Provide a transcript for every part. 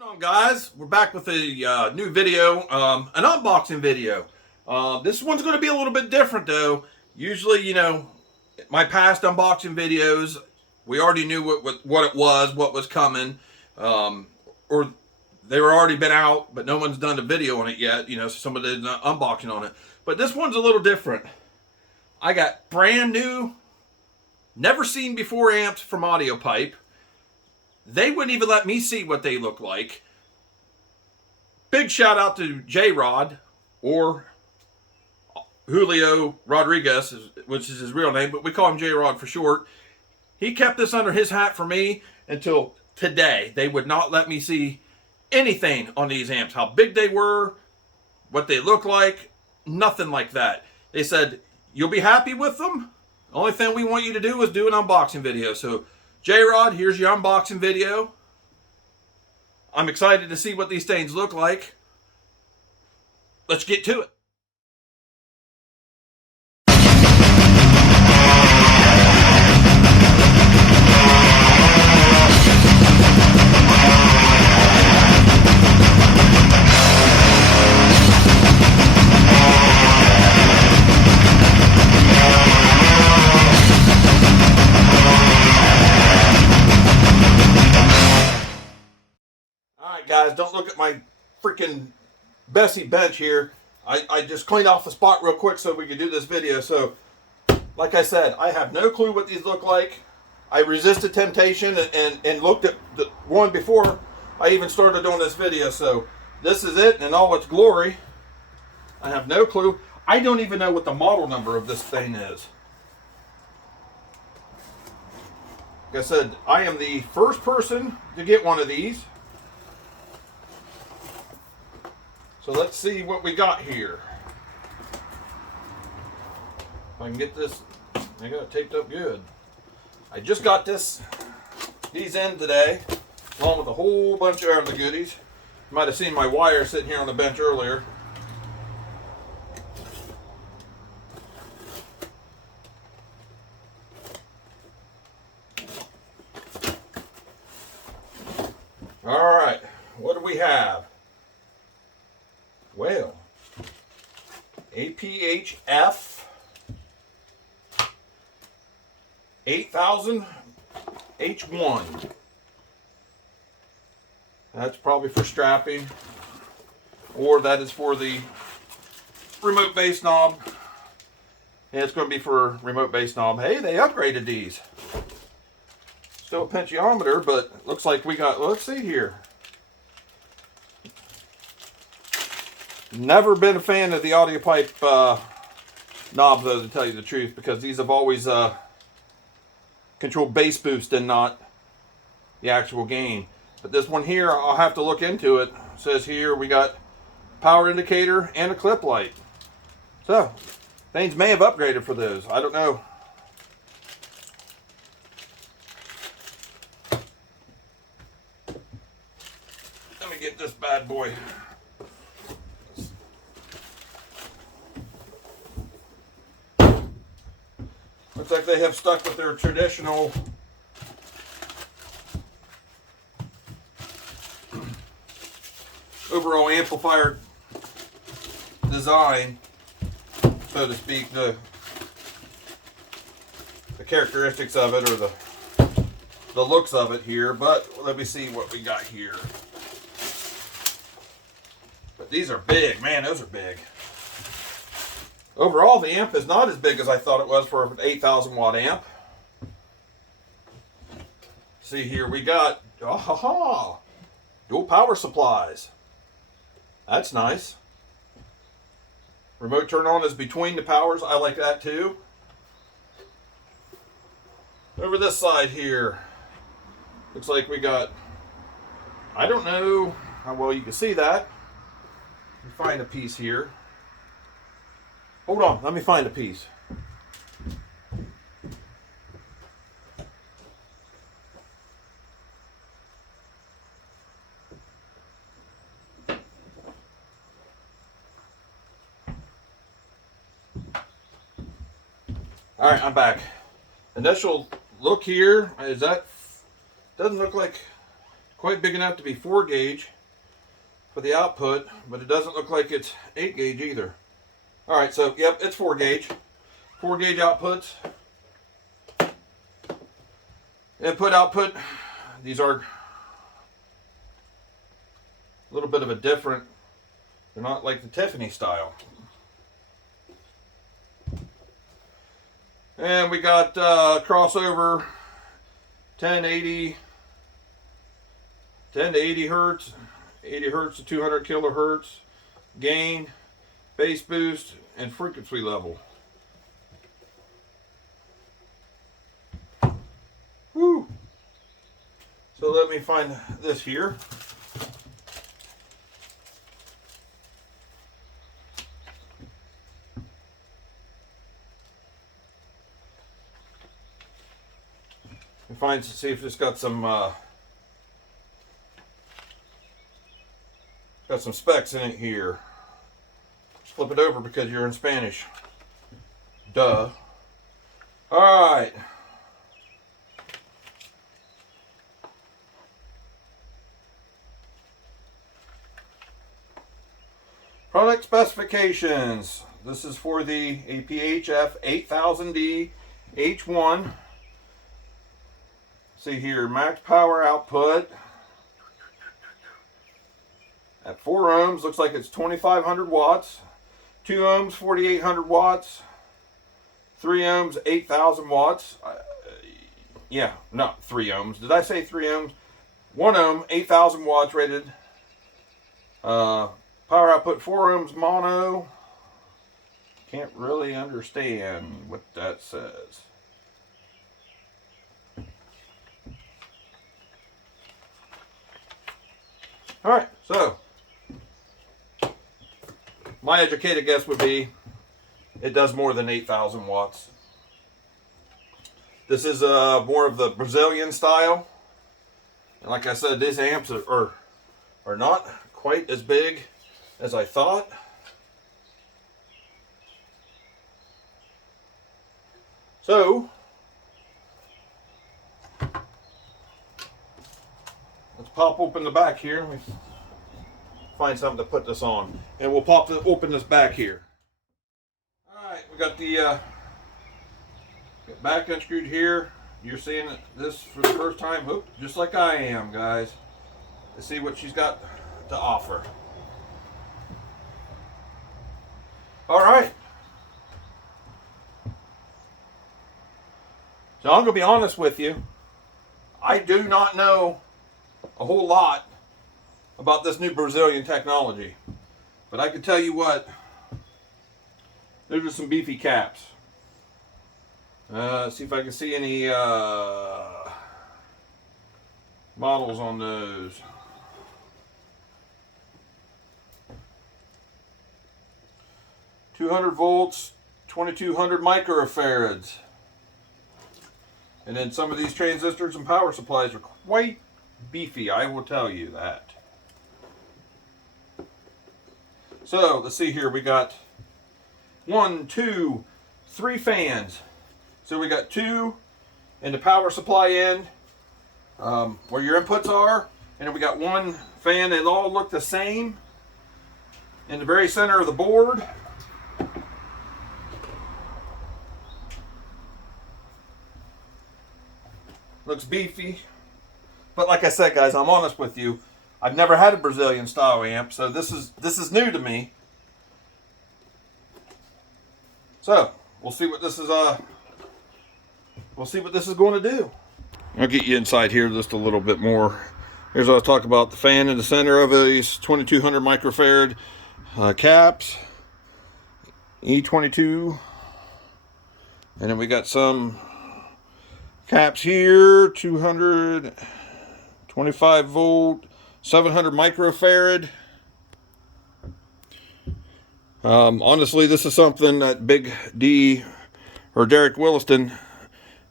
What's going on, guys? We're back with a new video, an unboxing video. This one's going to be a little bit different though. Usually, you know, my past unboxing videos, we already knew what it was, what was coming, or they were already been out, but no one's done a video on it yet, you know, so somebody did an unboxing on it. But this one's a little different. I got brand new, never seen before amps from Audiopipe. They wouldn't even let me see what they look like. Big shout out to J-Rod, or Julio Rodriguez, which is his real name, but we call him J-Rod for short. He kept this under his hat for me until today. They would not let me see anything on these amps. How big they were, what they look like, nothing like that. They said, you'll be happy with them. The only thing we want you to do is do an unboxing video. So J-Rod, here's your unboxing video. I'm excited to see what these things look like. Let's get to it. Guys, don't look at my freaking Bessie bench here. I just cleaned off the spot real quick so we could do this video. So, like I said, I have no clue what these look like. I resisted temptation and looked at the one before I even started doing this video. So, this is it in all its glory. I have no clue. I don't even know what the model number of this thing is. Like I said, I am the first person to get one of these. So let's see what we got here. If I can get this, I got it taped up good. I just got these in today, along with a whole bunch of other goodies. You might have seen my wire sitting here on the bench earlier. All right, what do we have? Well, APHF-8000D-H1. That's probably for strapping, or that is for the remote bass knob. And it's going to be for remote bass knob. Hey, they upgraded these. Still a potentiometer, but it looks like we got, let's see here. Never been a fan of the Audiopipe knobs, though, to tell you the truth, because these have always controlled bass boost and not the actual gain. But this one here, I'll have to look into it. It says here we got power indicator and a clip light. So, things may have upgraded for those. I don't know. Let me get this bad boy. Looks like they have stuck with their traditional overall amplifier design, so to speak, the characteristics of it, or the looks of it here. But let me see what we got here. But these are big, man, those are big. Overall, the amp is not as big as I thought it was for an 8,000 watt amp. See here, we got dual power supplies. That's nice. Remote turn on is between the powers. I like that too. Over this side here, looks like we got, I don't know how well you can see that. Let me find a piece here. Hold on, let me find a piece. All right, I'm back. Initial look here is that doesn't look like quite big enough to be 4 gauge for the output, but it doesn't look like it's 8 gauge either. Alright, so yep, it's 4 gauge. 4 gauge outputs. Input, output. These are a little bit of a different, they're not like the Tiffany style. And we got crossover 10 to 80 hertz, 80 hertz to 200 kilohertz, gain, bass boost, and frequency level. Woo! So let me find this here. And see if it's got some specs in it here. Just flip it over because you're in Spanish. Duh. All right. Product specifications. This is for the APHF-8000D-H1. See here, max power output at 4 ohms, looks like it's 2,500 watts. 2 ohms, 4,800 watts. 3 ohms, 8,000 watts. Yeah, not 3 ohms. Did I say 3 ohms? 1 ohm, 8,000 watts rated. Power output 4 ohms mono. Can't really understand what that says. Alright, so my educated guess would be it does more than 8,000 watts. This is more of the Brazilian style. And like I said, these amps are not quite as big as I thought. So let's pop open the back here. Let me find something to put this on, and we'll open this back here. All right, we got the back unscrewed here. You're seeing this for the first time, just like I am, guys, to see what she's got to offer. All right. So I'm going to be honest with you. I do not know a whole lot about this new Brazilian technology, but I can tell you what, those are some beefy caps. See if I can see any models on those. "200 volts, 2200 microfarads." And then some of these transistors and power supplies are quite beefy, I will tell you that. So let's see here, we got 1, 2, 3 fans. So we got 2 in the power supply end, where your inputs are, and then we got 1 fan. They all look the same in the very center of the board. Looks beefy, but like I said, guys, I'm honest with you. I've never had a Brazilian style amp, so this is new to me. So we'll see what this is. We'll see what this is going to do. I'll get you inside here just a little bit more. Here's what I'll talk about: the fan in the center of these 2200 microfarad caps, E22, and then we got some caps here, 225 volt, 700 microfarad. Honestly, this is something that Big D or Derek Williston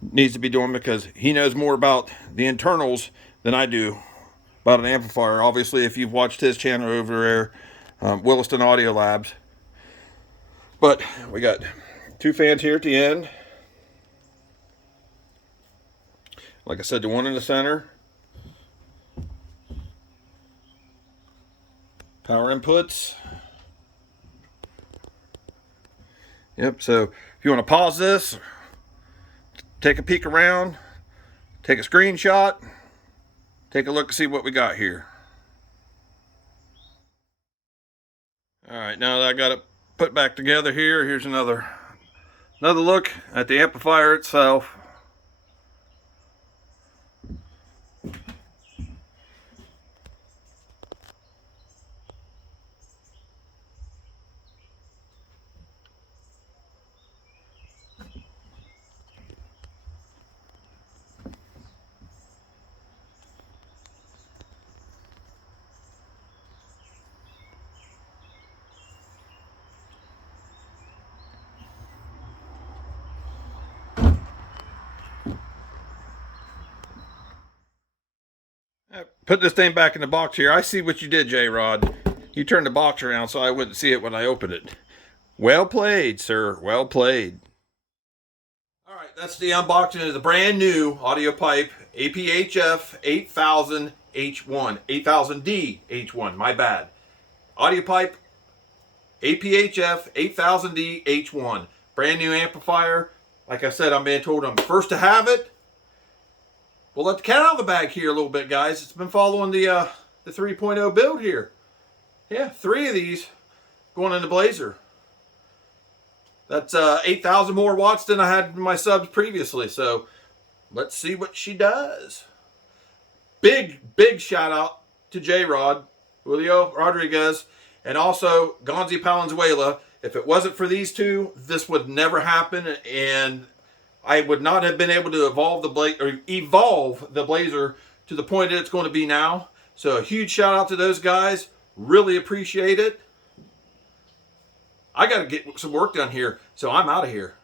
needs to be doing, because he knows more about the internals than I do about an amplifier. Obviously, if you've watched his channel over there, Williston Audio Labs. But we got 2 fans here at the end. Like I said, the one in the center, Power inputs. Yep, so if you want to pause this, take a peek around, take a screenshot, take a look and see what we got here. Alright, now that I got it put back together here, here's another look at the amplifier itself. Put this thing back in the box here. I see what you did, J-Rod. You turned the box around so I wouldn't see it when I opened it. Well played, sir. Well played. Alright, that's the unboxing of the brand new Audiopipe APHF-8000D-H1. 8000D-H1, my bad. Audiopipe APHF-8000D-H1. Brand new amplifier. Like I said, I'm being told I'm the first to have it. We'll let the cat out of the bag here a little bit, guys. It's been following the 3.0 build here. Yeah, 3 of these going into Blazer. That's 8,000 more watts than I had in my subs previously. So let's see what she does. Big shout out to J-Rod, Julio Rodriguez, and also Gonzi Palenzuela. If it wasn't for these two, this would never happen, and I would not have been able to evolve the Blazer to the point that it's going to be now. So a huge shout out to those guys. Really appreciate it. I got to get some work done here, so I'm out of here.